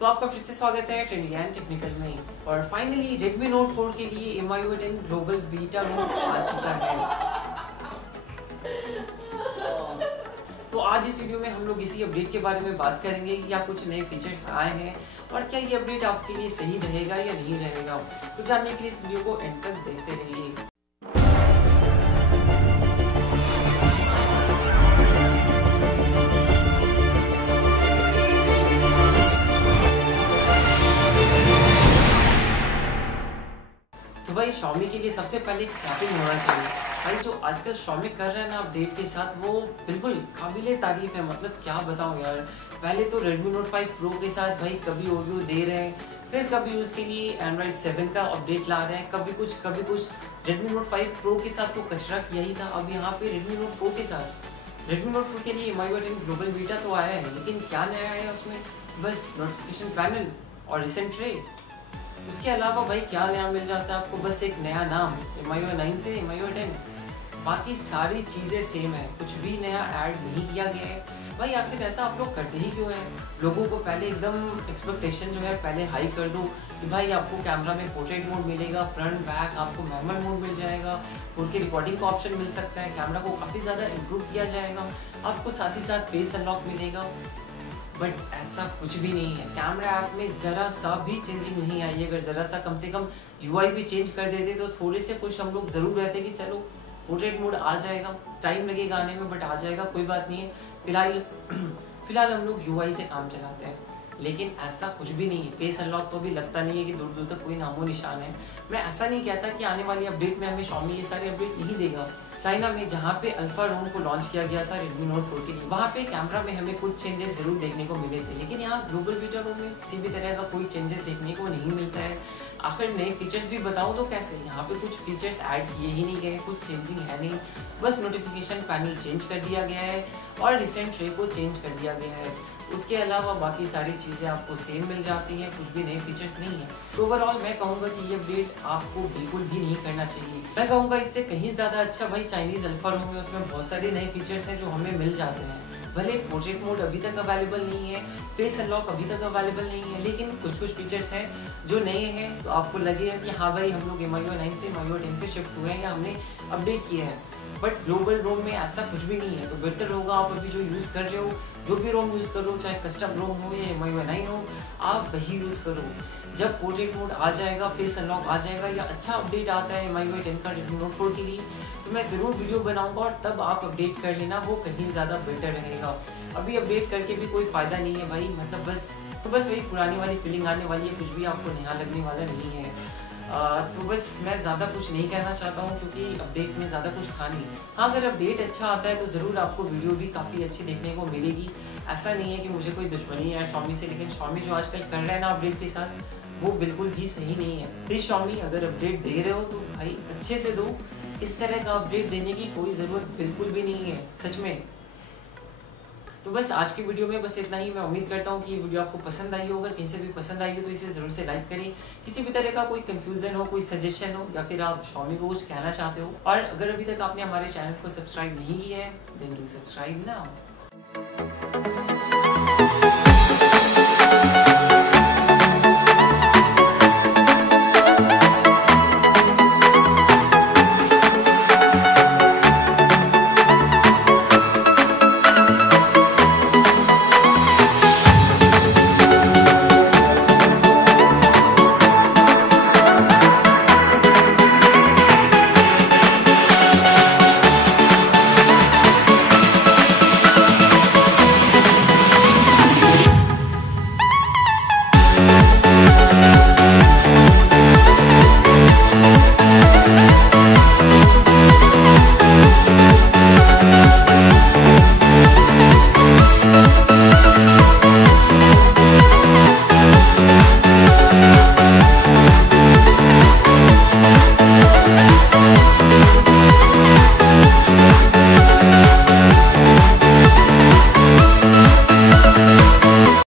तो आपका फिर से स्वागत है ट्रेंडी एंड टेक्निकल में। और फाइनली Redmi Note 4 के लिए MIUI 10 ग्लोबल बीटा मोड आ चुका है। तो आज इस वीडियो में हम लोग इसी अपडेट के बारे में बात करेंगे कि क्या कुछ नए फीचर्स आए हैं और क्या ये अपडेट आपके लिए सही रहेगा या नहीं रहेगा। तो जानने के लिए इस वीडियो को एंड तक देखते रहिए। तो भाई Xiaomi के लिए सबसे पहले क्लैपिंग होना चाहिए। भाई जो आजकल Xiaomi कर रहा है ना अपडेट के साथ, वो बिल्कुल काबिले तारीफ है। मतलब क्या बताऊं यार, पहले तो Redmi Note 5 Pro के साथ भाई कभी ओरियो दे रहे हैं, फिर कभी उसके लिए Android 7 का अपडेट ला रहे हैं, कभी कुछ Redmi Note 5 Pro के साथ तो कचरा किया ही था। अब यहाँ पे Redmi Note 4 के साथ Redmi Note 4 के लिए MIUI 10 ग्लोबल बीटा तो आया है, लेकिन क्या नया है उसमें? बस नोटिफिकेशन पैनल और रिसेंट रे। उसके अलावा भाई क्या नया मिल जाता है आपको? बस एक नया नाम MIUI 9 से MIUI 10। बाकी सारी चीजें सेम है, कुछ भी नया ऐड नहीं किया गया है। भाई आखिर ऐसा आप लोग करते ही क्यों हैं? लोगों को पहले एकदम एक्सपेक्टेशन जो है पहले हाई कर दो कि भाई आपको कैमरा में पोर्ट्रेट मोड मिलेगा, फ्रंट बैक आपको मैनुअल मोड मिल जाएगा, 4K रिकॉर्डिंग का ऑप्शन मिल सकता है, कैमरा को काफी ज्यादा इम्प्रूव किया जाएगा, आपको साथ ही साथ फेस अनलॉक मिलेगा। बट ऐसा कुछ भी नहीं है। कैमरा ऐप में जरा सा भी चेंजिंग नहीं आई है। अगर जरा सा कम से कम UI भी चेंज कर देते तो थोड़े से खुश हम लोग जरूर रहते कि चलो पोर्ट्रेट मोड आ जाएगा, टाइम लगेगा आने में बट आ जाएगा, कोई बात नहीं है। फिलहाल हम लोग UI से काम चलाते हैं, लेकिन ऐसा कुछ भी नहीं है। फेस अनलॉक तो भी लगता नहीं है कि दूर दूर तक कोई नामो निशान है। मैं ऐसा नहीं कहता कि आने वाली अपडेट में हमें Xiaomi ये सारे अपडेट नहीं देगा। चाइना में जहाँ पे अल्फा रोम को लॉन्च किया गया था Redmi Note 4 के लिए, वहाँ पे कैमरा में हमें कुछ चेंजेस जरूर देखने को मिले थे, लेकिन यहाँ ग्लोबल बीटा रोम में किसी भी तरह का कोई चेंजेस देखने को नहीं मिलता है। आखिर नए फीचर्स भी बताऊँ तो कैसे? यहाँ पे कुछ फीचर्स ऐड किए ही नहीं गए, कुछ चेंजिंग है नहीं। बस नोटिफिकेशन पैनल चेंज कर दिया गया है और रिसेंट रे को चेंज कर दिया गया है। उसके अलावा बाकी सारी चीज़ें आपको सेम मिल जाती हैं, कुछ भी नए फीचर्स नहीं है। तो ओवरऑल मैं कहूँगा कि ये अपडेट आपको बिल्कुल भी नहीं करना चाहिए। मैं कहूँगा इससे कहीं ज़्यादा अच्छा भाई चाइनीज़ अल्फा रोम में उसमें बहुत सारे नए फीचर्स हैं जो हमें मिल जाते हैं। भले पोर्ट्रेट मोड अभी तक अवेलेबल नहीं है, फेस अनलॉक अभी तक अवेलेबल नहीं है, लेकिन कुछ फीचर्स हैं जो नए हैं, तो आपको लगेगा कि हाँ भाई हम लोग MIUI 9 से MIUI 10 पे शिफ्ट हुए हैं या हमने अपडेट किया है। बट ग्लोबल रोम में ऐसा कुछ भी नहीं है। तो बेटर होगा आप अभी जो यूज़ कर रहे हो, जो भी रोम यूज़ करो, चाहे कस्टम रोम हो या MIUI 9 हो, आप वही यूज़ करो। जब पोर्ट्रेट मोड आ जाएगा, फेस अनलॉक आ जाएगा या अच्छा अपडेट आता है MIUI 10 का Redmi Note 4 के लिए, तो मैं ज़रूर वीडियो बनाऊंगा और तब आप अपडेट कर लेना, वो कहीं ज़्यादा बेटर रहेगा। अभी अपडेट करके भी कोई फ़ायदा नहीं है भाई। मतलब बस वही पुरानी वाली फीलिंग आने वाली है, कुछ भी आपको नया लगने वाला नहीं है। तो बस मैं ज़्यादा कुछ नहीं कहना चाहता हूँ क्योंकि अपडेट में ज़्यादा कुछ था नहीं। हाँ, अगर अपडेट अच्छा आता है तो ज़रूर आपको वीडियो भी काफ़ी अच्छी देखने को मिलेगी। ऐसा नहीं है कि मुझे कोई दुश्मनी है Xiaomi से, लेकिन Xiaomi जो आजकल कर रहा है ना अपडेट के साथ, वो बिल्कुल भी सही नहीं है। प्लीज़ Xiaomi अगर अपडेट दे रहे हो तो भाई अच्छे से दो। इस तरह का अपडेट देने की कोई ज़रूरत बिल्कुल भी नहीं है, सच में। तो बस आज की वीडियो में बस इतना ही। मैं उम्मीद करता हूँ कि ये वीडियो आपको पसंद आई हो। अगर कहीं से भी पसंद आई हो तो इसे ज़रूर से लाइक करें। किसी भी तरह का कोई कंफ्यूजन हो, कोई सजेशन हो, या फिर आप Xiaomi को कुछ कहना चाहते हो, और अगर अभी तक आपने हमारे चैनल को सब्सक्राइब नहीं किया है, देन डू सब्सक्राइब नाउ।